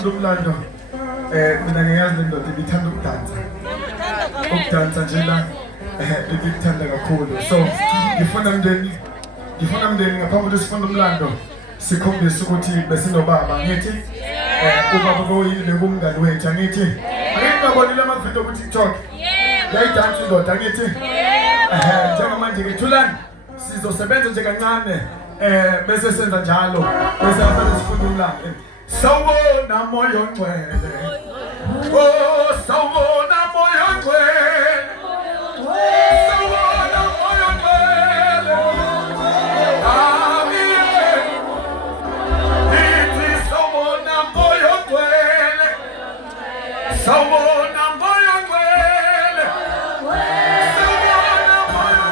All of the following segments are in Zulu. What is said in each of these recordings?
Umlando mina ngiyazi le ndoda ibithanda ukudansa nje la ibithanda kakhulu so ngifuna mndeni ngaphambi kokuthi sifunde umlando sikhombise ukuthi besinobaba ngithi ubaba boyile kumngani wethu angithi ngabonile amavidiyo ku TikTok yayidansa indoda angithi njengamanje ke thulani sizosebenza nje kancane bese senza njalo bese afanele sifunde umlando. Sawubona moyo ngcwele, oh sawubona moyo ngcwele, sawubona moyo ngcwele, amen. Ithi sawubona moyo ngcwele, sawubona moyo ngcwele, sawubona moyo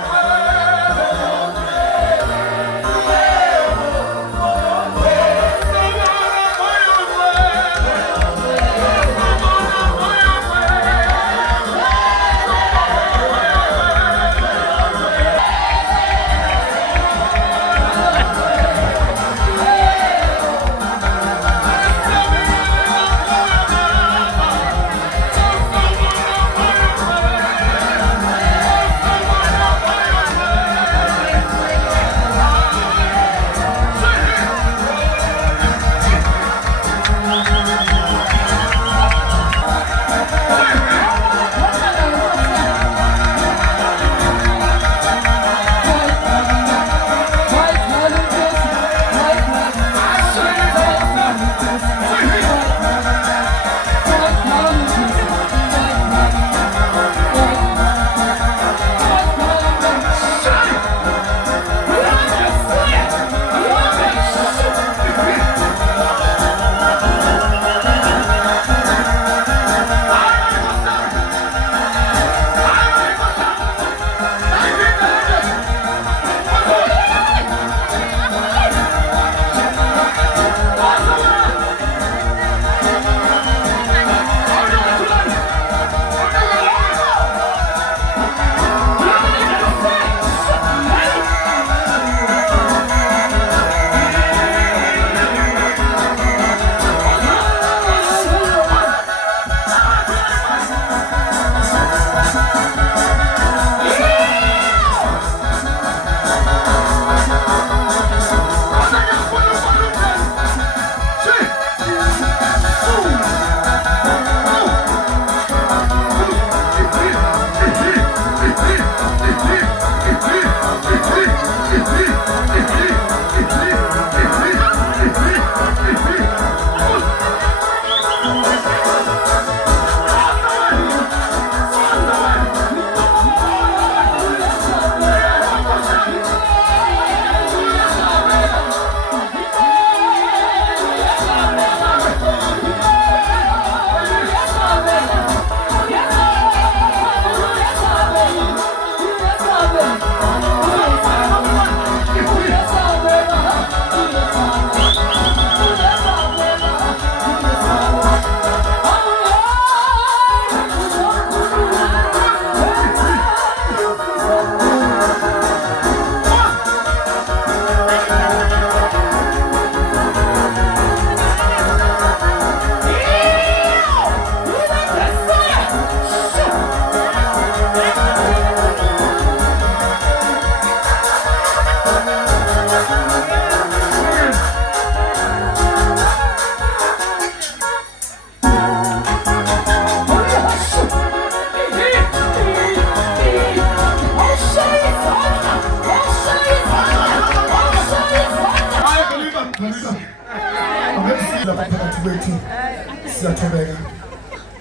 siyathobeka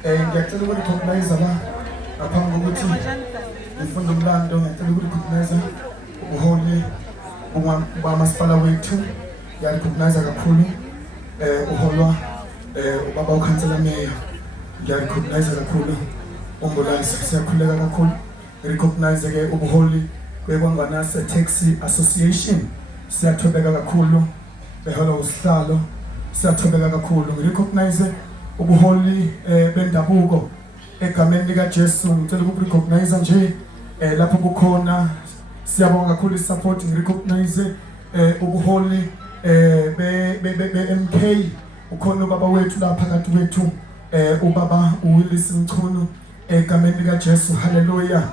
ngiyacela ukurecognize la ngaphambi kokuthi ngifunda umlando ngiyacela ukurecognize ubuholi bamasipala wethu ngiyarecognize kakhulu uholwa ubaba ukhansela meya ngiyarecognize kakhulu umbulali siyakhuleka kakhulu recognize ke ubuholi bekwangwanase Taxi Association siyathobeka kakhulu behola usihlalo siyathobeka kakhulu ngirecognize ubuholi bendabuko egameni lika Jesu ngicela ukurecognize nje lapho kukhona siyabonga kakhulu isupport ngirecognize ubuholi be MK ukhona ubaba wethu lapha phakathi wethu ubaba uWillis Mchunu egameni lika Jesu haleluya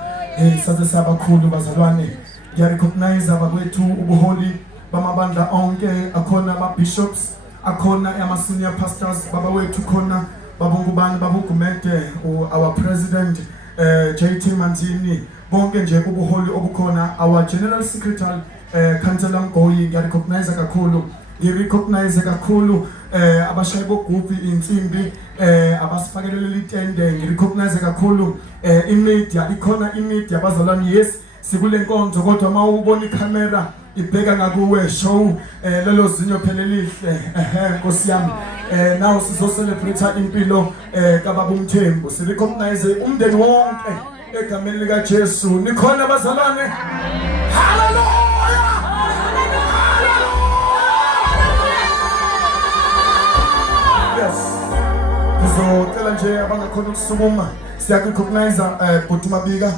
saze sabakhulu bazalwane ngiyarecognize abakwethu ubuholi bamabandla onke akhona ama bishops akhona ama senior pastors baba wethu khona babongubani babugumede our president JT Manzini bonke nje ubuholi obukhona our general secretary Councilor Mgoyi ngiyarecognize kakhulu ngirecognize kakhulu abashayi boguphi insimbi abasifakelele itende ngirecognize kakhulu imedia ikhona imedia bazalwane yes sikule nkonzo kodwa mawubona icamera ibheka ngakuwe show lelo zinyo phelelihle Nkosi yami now sizo celebrate impilo kaBaba uMthembu sirecognize umndeni wonke egameni lika Jesu nikhona bazalwane hallelujah ngizocela nje abangakhona ukusukuma siyakurecognize bhuti Mabika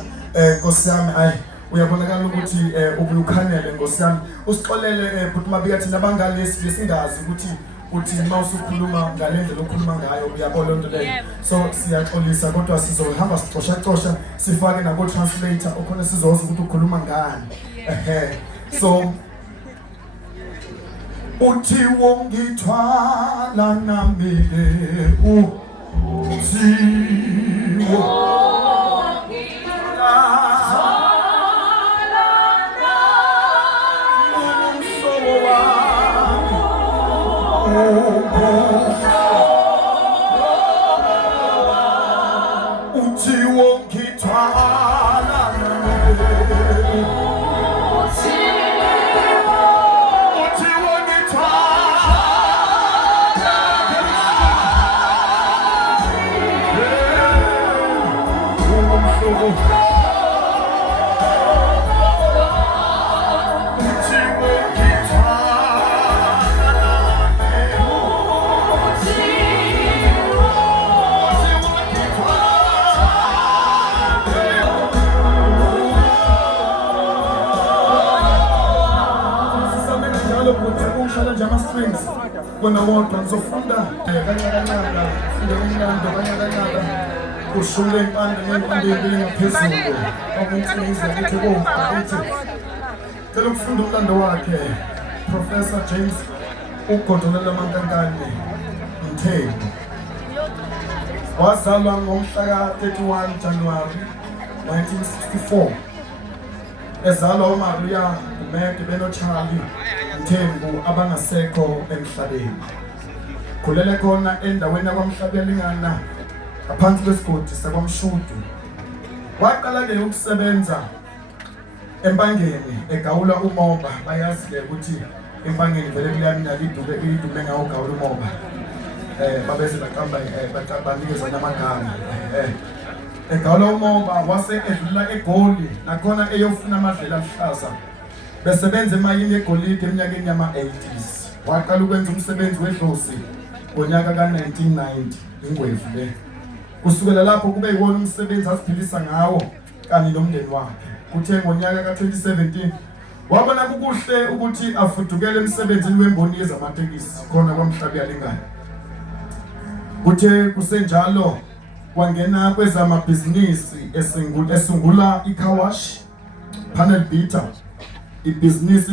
Nkosi yami ayi uyabonakala ukuthi ubuyukhanele Nkosi yami usixolele bhuti Mabika thina bangale singazi ukuthi uthi mawusukhuluma ngalendlela okhuluma ngayo uyabona lonto leyo so siyaxolisa kodwa sizohamba sixosha sifake nabo translator okhona sizoza ukuthi ukhuluma ngani so uthi wongithwala nami kona wodwa ngizofunda kanyakanyaka ngomlando kanyakanyaka ushule impande ngempande ngaphezulu okuntsiza ukuthi ukuthi cela ukufunda umlando wakhe Professor James uGodolela Mankankane Mthembu wazalwa ngomhla ka-31 January 1964 ezalwa uMaria Gumede benoCharlie Mthembu abangasekho emhlabeni khulele khona endaweni yakwamhlabelingana ngaphansi kwesigodi sakwaMshudu waqala ke ukusebenza empangeni egawula umoba bayazi ke ukuthi empangeni vele kuyaminaka idume ngawo gawula umoba babeze baqamba banikeza namagama egawula umoba wase edlula eGoli nakhona eyofuna amadlela aluhlaza besebenza emayini egolide eminyakeni yama-80s waqala ukwenza umsebenzi wedlozi ngonyaka ka-1990 ingwevu le kusukela lapho kube yiwona umsebenzi asiphilisa ngawo kanye nomndeni wakhe kuthe ngonyaka ka-2017 wabona kukuhle ukuthi afudukele emsebenzini wemboni yezamatekisi khona kwaMhlabelingane kuthe kusenjalo wangena kwezamabhizinisi esungula icar wash panel beater ibhizinisi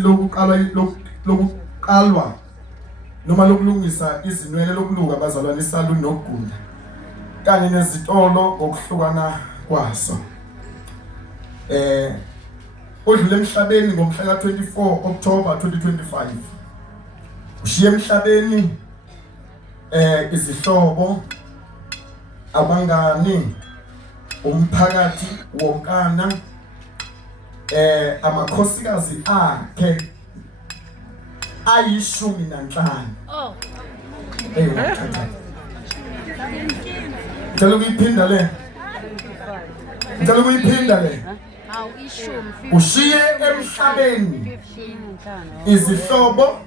lokuqalwa noma lokulungisa izinwele lokuluka bazalwane isaluni nokugunda kanye nezitolo ngokuhlukana kwaso udlule emhlabeni ngomhla ka-24 October 2025 ushiye emhlabeni izihlobo abangani umphakathi wonkana amakhosikazi akhe ayi-15 ngicela ukuyiphinda le ushiye emhlabeni izihlobo,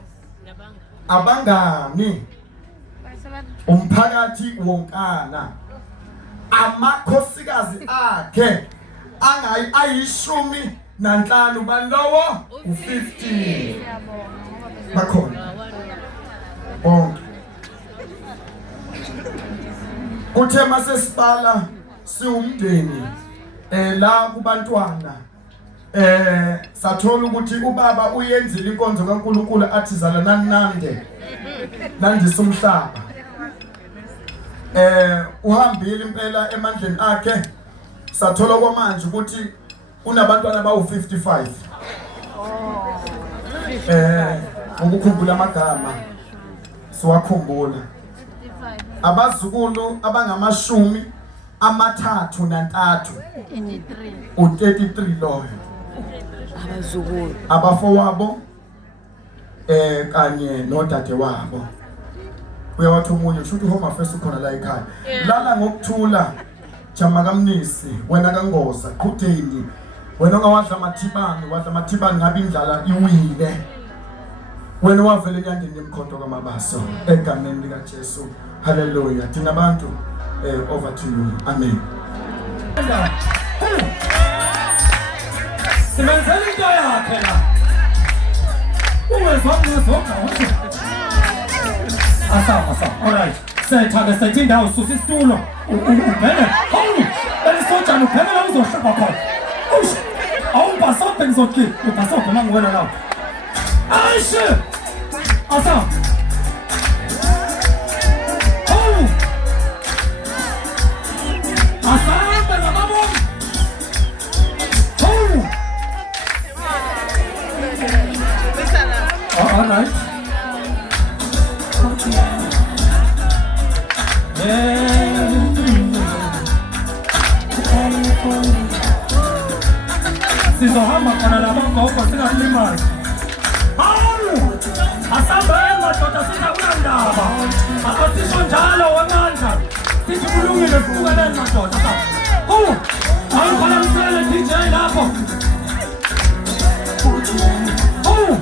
abangani, umphakathi wonkana, amakhosikazi akhe ayishumi nanhlanu balowo u-15 bakhona bonke. Kuthe masesibala siwumndeni la kubantwana sathola ukuthi ubaba uyenzile inkonzo kaNkulunkulu athi zalanani nandisa umhlaba. Uhambile impela emandleni akhe, sathola kwamanje ukuthi unabantwana bawu-55. Ukukhumbula amagama siwakhumbula, abazukulu abangamashumi amathathu nantathu, u-33 loyo abazukulu, abafowabo kanye nodade wabo. Uyawathi omunye usho ukuthi home affairs ukhona la ekhaya. Lala ngokuthula jama kamnisi, wena kaNgoza qhutheni, wena ongawadla amathibani ngabe indlala iwile, wena wavela enyangeni yemkhonto kaMabaso egameni lika Jesu. Hallelujah. Thina abantu over to you. Amen. Simenzele into yakhe la. Ungezonga. Asa. Alright. Setha indawo susa isitulo. Ubheke. Hawu. Belisojana ubheke la uzohlaba khona. Ush. Awubhasobhe ngizothi. Ubhasobhe mangwena la. Ayishe. Asa. All right. Sizohamba khona la bangogo singalimali. Hawu! Asambele madoda sitha kunandaba. Asisho njalo wamandla. Sithi kulungile sibukelele madoda. Hawu! Awuphakamisele DJ lapho. Hawu!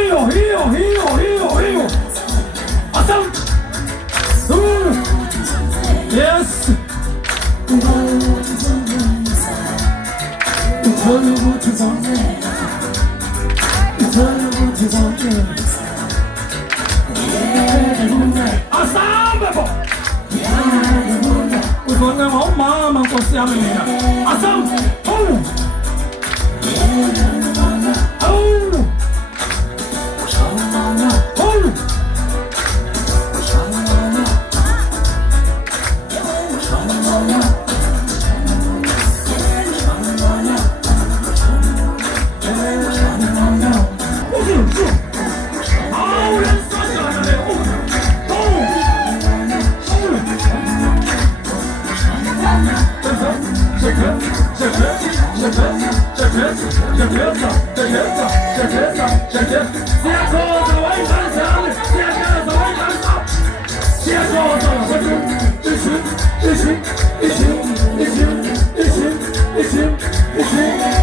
Hiyo. Awesome. Yes. Asamba. Ugonga mama nkosi yami mina. Asamba. It's him.